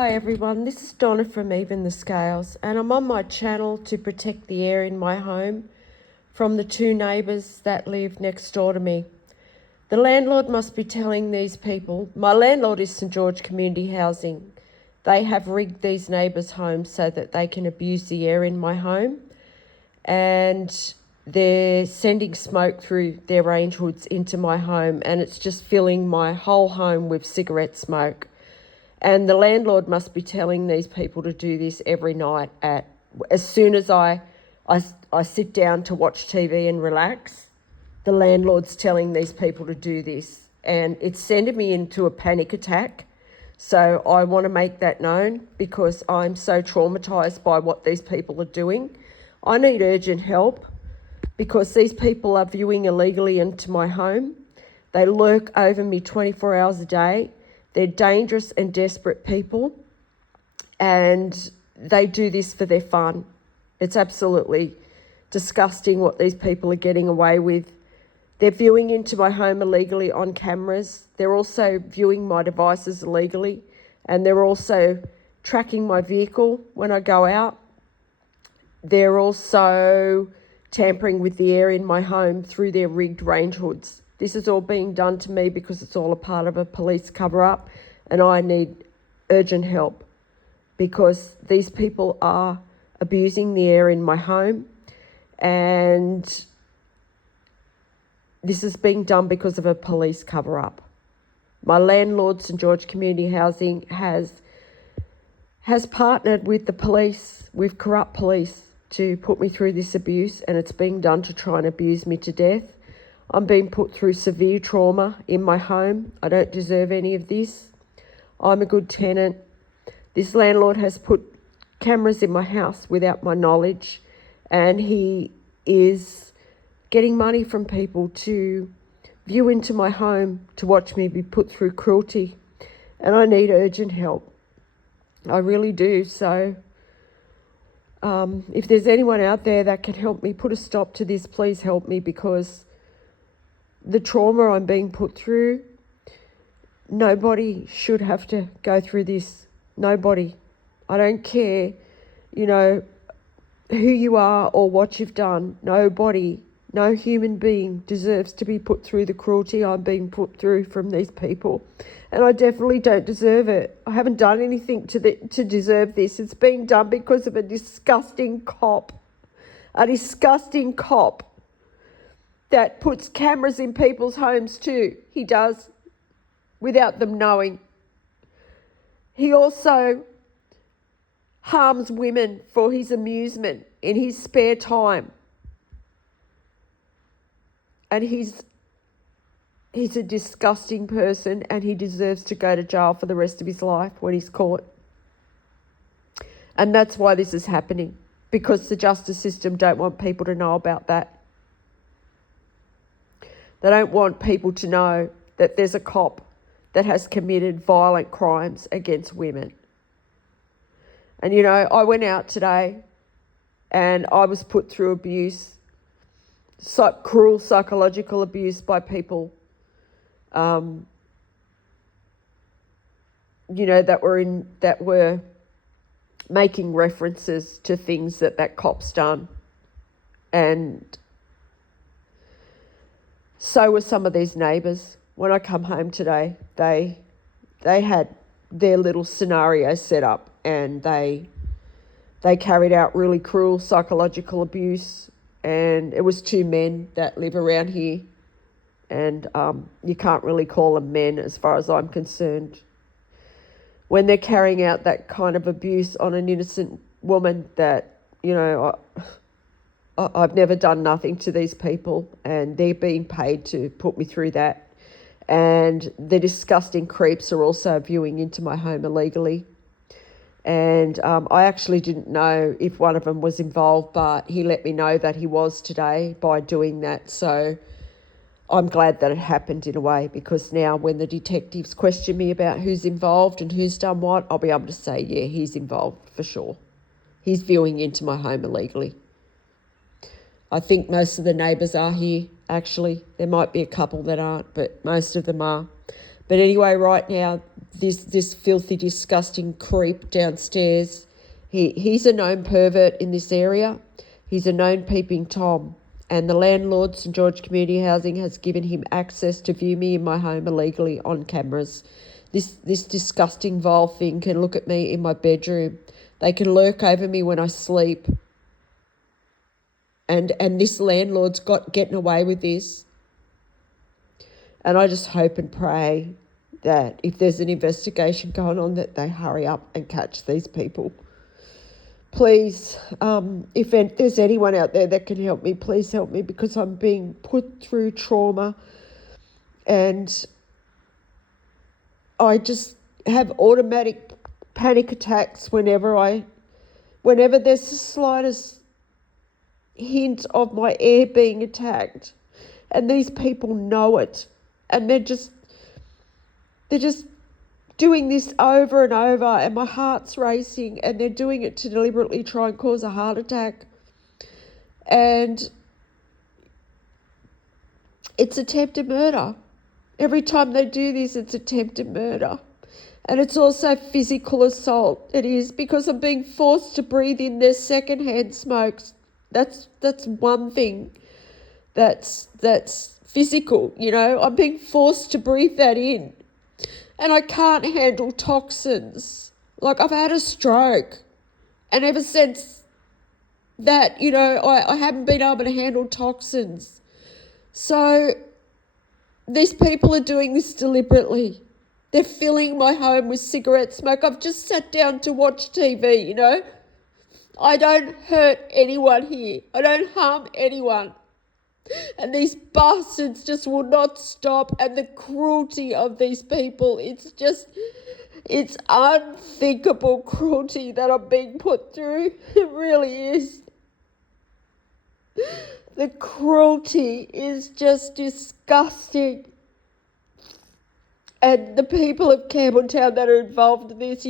Hi everyone, this is Donna from Even the Scales, and I'm on my channel to protect the air in my home from the two neighbours that live next door to me. The landlord must be telling these people, my landlord is St George Community Housing. They have rigged these neighbours' homes so that they can abuse the air in my home, and they're sending smoke through their range hoods into my home, and it's just filling my whole home with cigarette smoke. And the landlord must be telling these people to do this every night as soon as I sit down to watch TV and relax. The landlord's telling these people to do this, and it's sending me into a panic attack. So I want to make that known because I'm so traumatised by what these people are doing. I need urgent help because these people are viewing illegally into my home. They lurk over me 24 hours a day. They're dangerous and desperate people, and they do this for their fun. It's absolutely disgusting what these people are getting away with. They're viewing into my home illegally on cameras. They're also viewing my devices illegally, and they're also tracking my vehicle when I go out. They're also tampering with the air in my home through their rigged range hoods. This is all being done to me because it's all a part of a police cover-up, and I need urgent help because these people are abusing the air in my home, and this is being done because of a police cover-up. My landlord, St George Community Housing, has partnered with the police, with corrupt police, to put me through this abuse, and it's being done to try and abuse me to death. I'm being put through severe trauma in my home. I don't deserve any of this. I'm a good tenant. This landlord has put cameras in my house without my knowledge, and he is getting money from people to view into my home to watch me be put through cruelty. And I need urgent help. I really do. So if there's anyone out there that can help me put a stop to this, please help me, because the trauma I'm being put through, nobody should have to go through this. Nobody. I don't care, who you are or what you've done. Nobody, no human being deserves to be put through the cruelty I'm being put through from these people. And I definitely don't deserve it. I haven't done anything to deserve this. It's being done because of a disgusting cop. A disgusting cop that puts cameras in people's homes too. He does, without them knowing. He also harms women for his amusement in his spare time. And he's a disgusting person, and he deserves to go to jail for the rest of his life when he's caught. And that's why this is happening, because the justice system don't want people to know about that. They don't want people to know that there's a cop that has committed violent crimes against women. And, I went out today and I was put through abuse, cruel psychological abuse by people, that were making references to things that cop's done. And so were some of these neighbours. When I come home today, they had their little scenario set up, and they carried out really cruel psychological abuse. And it was two men that live around here, and you can't really call them men as far as I'm concerned. When they're carrying out that kind of abuse on an innocent woman, that, I've never done nothing to these people, and they're being paid to put me through that. And the disgusting creeps are also viewing into my home illegally. And I actually didn't know if one of them was involved, but he let me know that he was today by doing that. So I'm glad that it happened in a way, because now when the detectives question me about who's involved and who's done what, I'll be able to say, yeah, he's involved for sure. He's viewing into my home illegally. I think most of the neighbours are here, actually. There might be a couple that aren't, but most of them are. But anyway, right now, this filthy, disgusting creep downstairs, he's a known pervert in this area. He's a known peeping Tom. And the landlord, St George Community Housing, has given him access to view me in my home illegally on cameras. This disgusting, vile thing can look at me in my bedroom. They can lurk over me when I sleep. And this landlord's getting away with this. And I just hope and pray that if there's an investigation going on, that they hurry up and catch these people. Please, if there's anyone out there that can help me, please help me, because I'm being put through trauma and I just have automatic panic attacks whenever there's the slightest hint of my air being attacked. And these people know it. And they're just doing this over and over, and my heart's racing, and they're doing it to deliberately try and cause a heart attack. And it's attempted murder. Every time they do this, it's attempted murder. And it's also physical assault. It is, because I'm being forced to breathe in their secondhand smokes. That's one thing that's physical, you know. I'm being forced to breathe that in. And I can't handle toxins. Like, I've had a stroke. And ever since that, you know, I haven't been able to handle toxins. So these people are doing this deliberately. They're filling my home with cigarette smoke. I've just sat down to watch TV, you know. I don't hurt anyone here. I don't harm anyone. And these bastards just will not stop. And the cruelty of these people, it's unthinkable cruelty that I'm being put through. It really is. The cruelty is just disgusting. And the people of Campbelltown that are involved in this,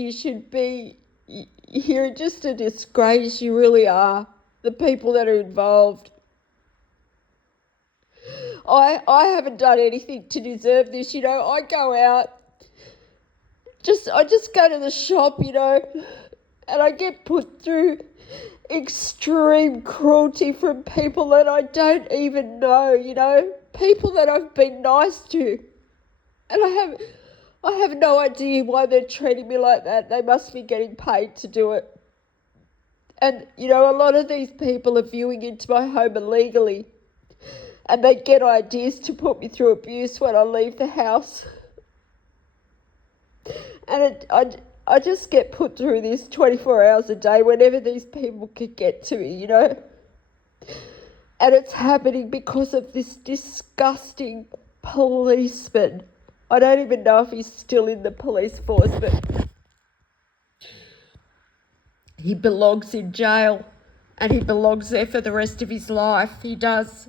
you're just a disgrace. You really are. The people that are involved. I haven't done anything to deserve this, you know. I go out, I just go to the shop, you know, and I get put through extreme cruelty from people that I don't even know, you know, people that I've been nice to. And I have no idea why they're treating me like that. They must be getting paid to do it. And, you know, a lot of these people are viewing into my home illegally. And they get ideas to put me through abuse when I leave the house. And I just get put through this 24 hours a day whenever these people can get to me, you know. And it's happening because of this disgusting policeman. I don't even know if he's still in the police force, but he belongs in jail. And he belongs there for the rest of his life. He does.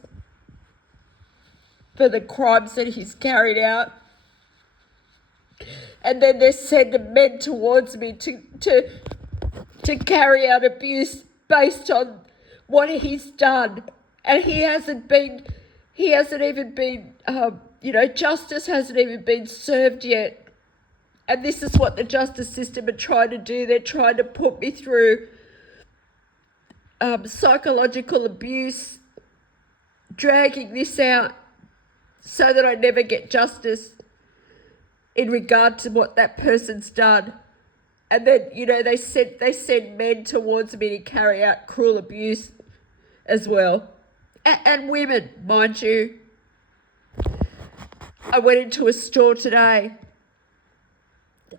For the crimes that he's carried out. And then they're sending men towards me to carry out abuse based on what he's done. And he hasn't even been, you know, justice hasn't even been served yet. And this is what the justice system are trying to do. They're trying to put me through psychological abuse, dragging this out, so that I never get justice in regard to what that person's done. And then, you know, they send men towards me to carry out cruel abuse as well. And women, mind you. I went into a store today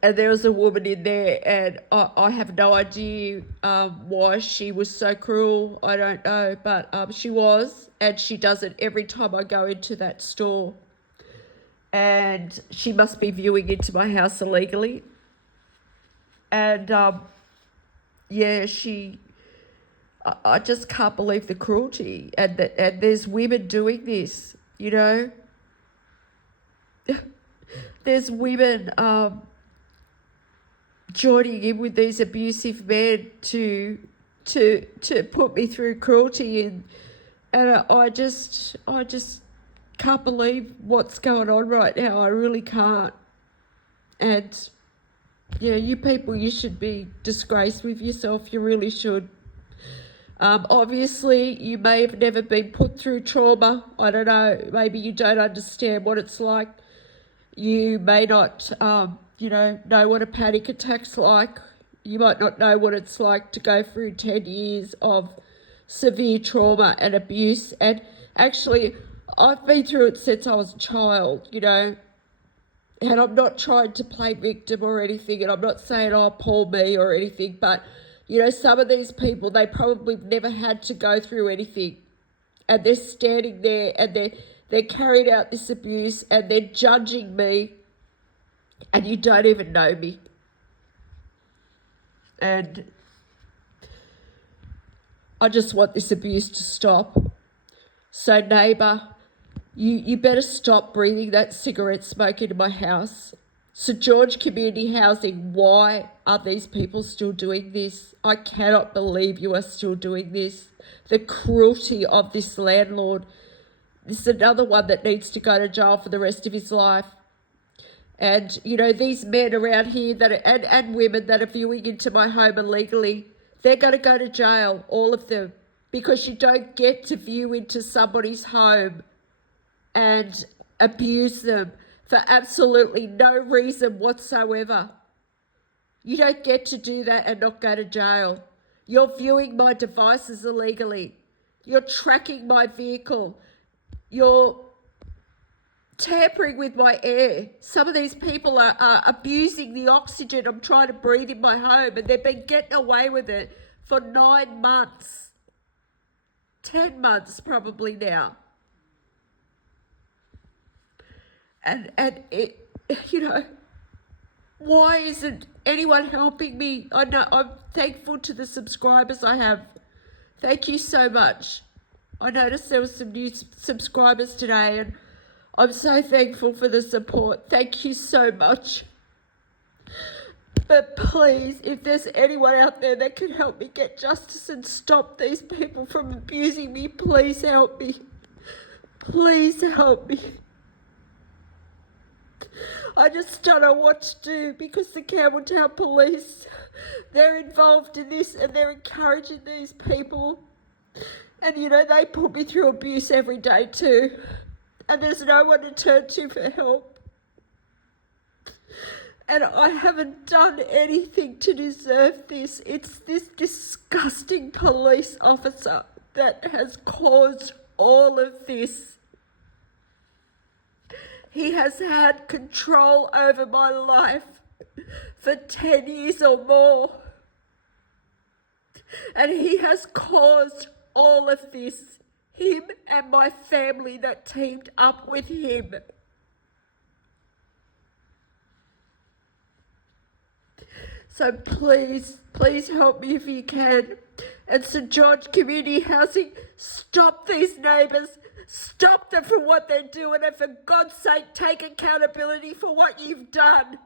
and there was a woman in there, and I have no idea why she was so cruel. I don't know, but she was, and she does it every time I go into that store. And she must be viewing into my house illegally. And yeah, I just can't believe the cruelty, and there's women doing this, you know. There's women joining in with these abusive men to put me through cruelty, and I just can't believe what's going on right now. I really can't. And yeah, you people, you should be disgraced with yourself. You really should. Obviously, you may have never been put through trauma. I don't know. Maybe you don't understand what it's like. You may not, know what a panic attack's like. You might not know what it's like to go through 10 years of severe trauma and abuse. And actually, I've been through it since I was a child, and I'm not trying to play victim or anything, and I'm not saying, oh, poor me or anything, but, some of these people, they probably never had to go through anything, and they're standing there and they're carrying out this abuse and they're judging me, and you don't even know me. And I just want this abuse to stop. So neighbour, you better stop breathing that cigarette smoke into my house. St George Community Housing, why are these people still doing this? I cannot believe you are still doing this. The cruelty of this landlord. This is another one that needs to go to jail for the rest of his life. And, these men around here and women that are viewing into my home illegally, they're going to go to jail, all of them, because you don't get to view into somebody's home and abuse them for absolutely no reason whatsoever. You don't get to do that and not go to jail. You're viewing my devices illegally. You're tracking my vehicle. You're tampering with my air. Some of these people are abusing the oxygen I'm trying to breathe in my home, and they've been getting away with it for 9 months. 10 months probably now. And it, why isn't anyone helping me? I know I'm thankful to the subscribers I have. Thank you so much. I noticed there were some new subscribers today, and I'm so thankful for the support. Thank you so much. But please, if there's anyone out there that can help me get justice and stop these people from abusing me, please help me. Please help me. I just don't know what to do, because the Campbelltown Police, they're involved in this and they're encouraging these people. And, they put me through abuse every day too. And there's no one to turn to for help. And I haven't done anything to deserve this. It's this disgusting police officer that has caused all of this. He has had control over my life for 10 years or more. And he has caused all of this. Him and my family that teamed up with him. So please help me if you can. And St George Community Housing, stop these neighbours. Stop them from what they're doing, and for God's sake, take accountability for what you've done.